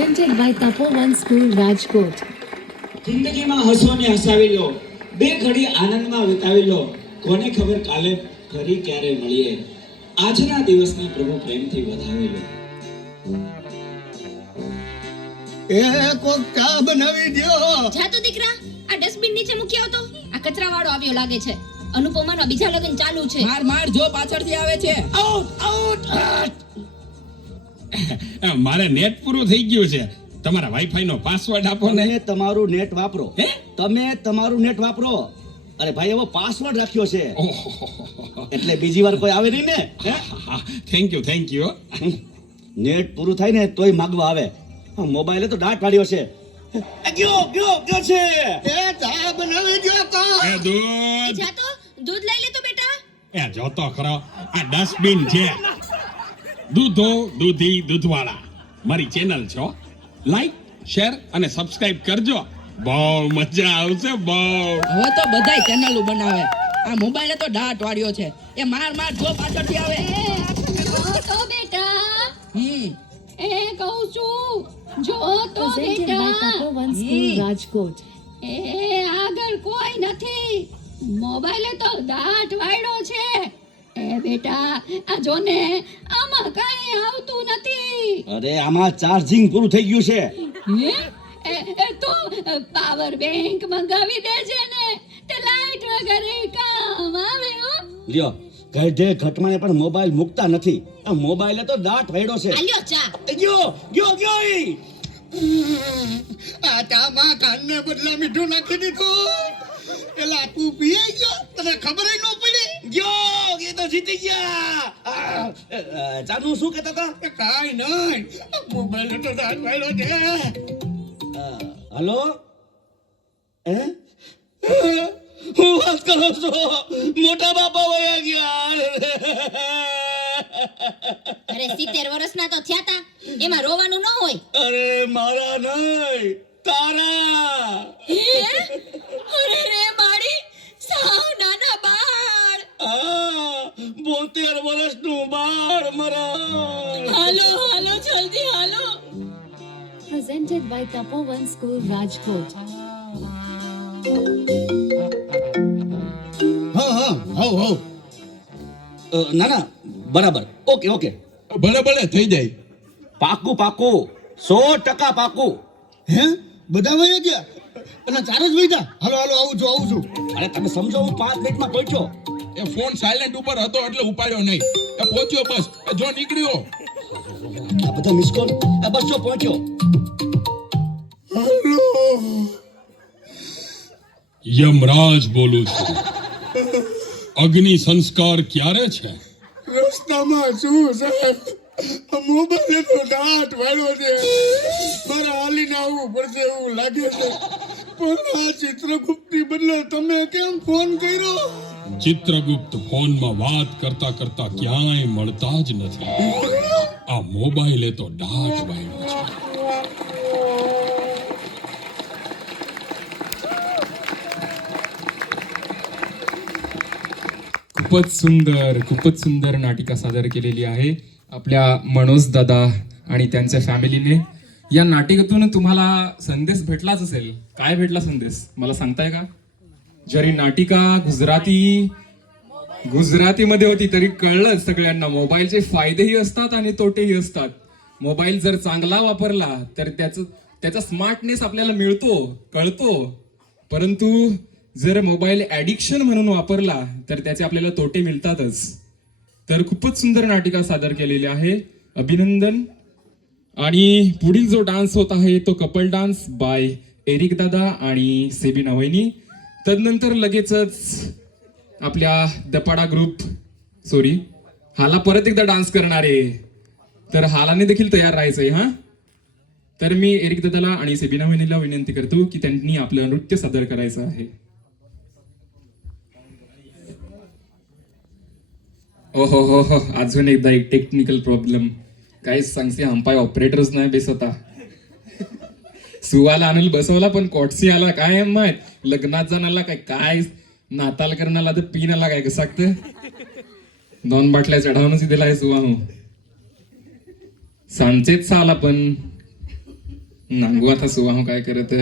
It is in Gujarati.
Presented by Tapovan School, Rajkot. જિંદગીમાં હસો ને હસાવી લો, બે ઘડી આનંદમાં વિતાવી લો. કોને ખબર કાલે ફરી ક્યારે મળીએ. આજના દિવસને પ્રભુ પ્રેમથી વધાવી લો. એ કોક ચા બનાવી દ્યો. જા તો દીકરા, આ ડસ્ટબિન નીચે મૂકી આવતો. આ કચરાવાળો આવ્યો લાગે છે. અનુપમાનો બીજા લગ્ન ચાલુ છે. માર જો પાછળથી આવે છે. આઉટ. મારે નેટ પૂરું થઈ ગયું છે. તમારા વાઈફાઈ નો પાસવર્ડ આપો ને. તમે તમારું નેટ વાપરો. હે? તમે તમારું નેટ વાપરો. અરે ભાઈ એવો પાસવર્ડ રાખ્યો છે ઓહો, એટલે બીજી વાર કોઈ આવે નહીં ને. Thank you. નેટ પૂરું થાય ને તોય માગવા આવે. મોબાઈલે તો દાટ પાડ્યો છે. ગયો છે. એ ચા બનાવી દ્યો તો. એ દૂધ જા તો દૂધ લઈ લે તો બેટા. એ જોતો ખરો, આ ડસ્ટબિન છે. દૂધો દૂધી દૂધવાળા મારી ચેનલ છો. લાઈક શેર અને સબસ્ક્રાઇબ કરજો. બહુ મજા આવશે. બહુ હવે તો બધાય ચેનલો બનાવે. આ મોબાઈલે તો દાટ વાળ્યો છે. એ માર જો પાછળથી આવે. તો બેટા એ કહું છું, જો તો Presented by બેટા. Tapovan School, Rajkot. એ આગળ કોઈ નથી. મોબાઈલે તો દાટ વાળ્યો છે. એ બેટા આ જોને, આમાં કઈ આવતું નથી. અરે આમાં ચાર્જિંગ પૂરું થઈ ગયું છે. એ તો પાવર બેંક મંગાવી દેજે ને, તે લાઈટ વગર કામ આવે હો. લ્યો ગઢે ઘટમાને પણ મોબાઈલ મૂકતા નથી. આ મોબાઈલે તો દાટ વાળ્યો છે. આલ્યો ચા. ગયો ઈ. આ ચામાં કાનને બદલા મીઠું નાખી દીધું. એલા તું પીએ ગયો, તને ખબર ન પડી. ગયો એ તો જીતી ગયા. ચાનું શું કહેતા હતા? કાઈ નહીં, મોબાઈલ તો દાટ વાળ્યો છે. હલો હું વાત કરો છો? મોટા બાપા વયા ગયા. અરે 70 વર્ષના તો થયા તા, એમાં રોવાનું ન હોય. અરે મારા નહીં, તારા. અરે રે માડી, સાવ નાના બાળ. 72 વર્ષનું બાળ મરા. હાલો જલ્દી હાલો. Presented by Tapovan School, Rajkot. ના બરાબર. ઓકે ભલે થઈ જાય. પાકું 100% પાકું. હે બધા વહી ગયા અને ચાર જ વહીતા. હાલો આવું છું. અરે તમે સમજો, હું 5 મિનિટમાં પહોંચ્યો. એ ફોન સાયલેન્ટ ઉપર હતો એટલે ઉપાડ્યો નહીં. એ પહોંચ્યો બસ. એ જો નીકળ્યો. આ બધા મિસ કોલ. બસ જો પહોંચ્યો. યમરાજ બોલું છું. અગ્નિ સંસ્કાર ક્યારે છે? રસ્તામાં શું સાહેબ, મોબાઈલ તો દાટ વાળ્યો છે. મારે હાલીને આવવું પડશે એવું લાગે છે. પણ આ ચિત્રગુપ્તની બદલે તમે કેમ ફોન કર્યો? ચિત્રગુપ્ત ફોનમાં વાત કરતા ક્યાંય મળતા જ નથી. આ મોબાઈલે તો દાટ વાળ્યો છે. खूपच सुंदर नाटिका सादर केलेली आहे आपल्या मनोज दादा आणि त्यांच्या फॅमिलीने. या नाटिकेतून तुम्हाला संदेश भेटलाच असेल. काय भेटला संदेश मला सांगताय का? जरी नाटिका गुजरातीमध्ये होती तरी कळलं सगळ्यांना मोबाईलचे फायदेही असतात आणि तोटेही असतात. मोबाईल जर चांगला वापरला तर त्याचा स्मार्टनेस आपल्याला कळतो. परंतु जर मोबाईल ॲडिक्शन म्हणून वापरला तर त्याचे आपल्याला तोटे मिळतातच. तर खूपच सुंदर नाटिका सादर केलेली आहे. अभिनंदन. आणि पुढील जो डान्स होत आहे तो कपल डान्स बाय एरिक दादा आणि सेबिना वहिनी. तदनंतर लगेचच आपल्या दपाडा ग्रुप हाला परत एकदा डान्स करणार आहे. तर हालाने देखील तयार राहायचंय. तर मी एरिक दादाला आणि सेबिना वहिनीला विनंती करतो की त्यांनी आपलं नृत्य सादर करायचं आहे. हो अजून एकदा एक टेक्निकल प्रॉब्लेम. काय सांगते, अंपाय ऑपरेटरच नाही बेसता. सुवाला आणून बसवला पण कोटसी आला काय माहित. लग्नात जाणाला काय नाताल करण्याला तर पिण्याला काय कसं सांगतं. 2 बाटल्या चढावूनच दिला आहे सुवा. सांचेच आला पण નાંગવા થા સુવા હું કાંઈ કરે તે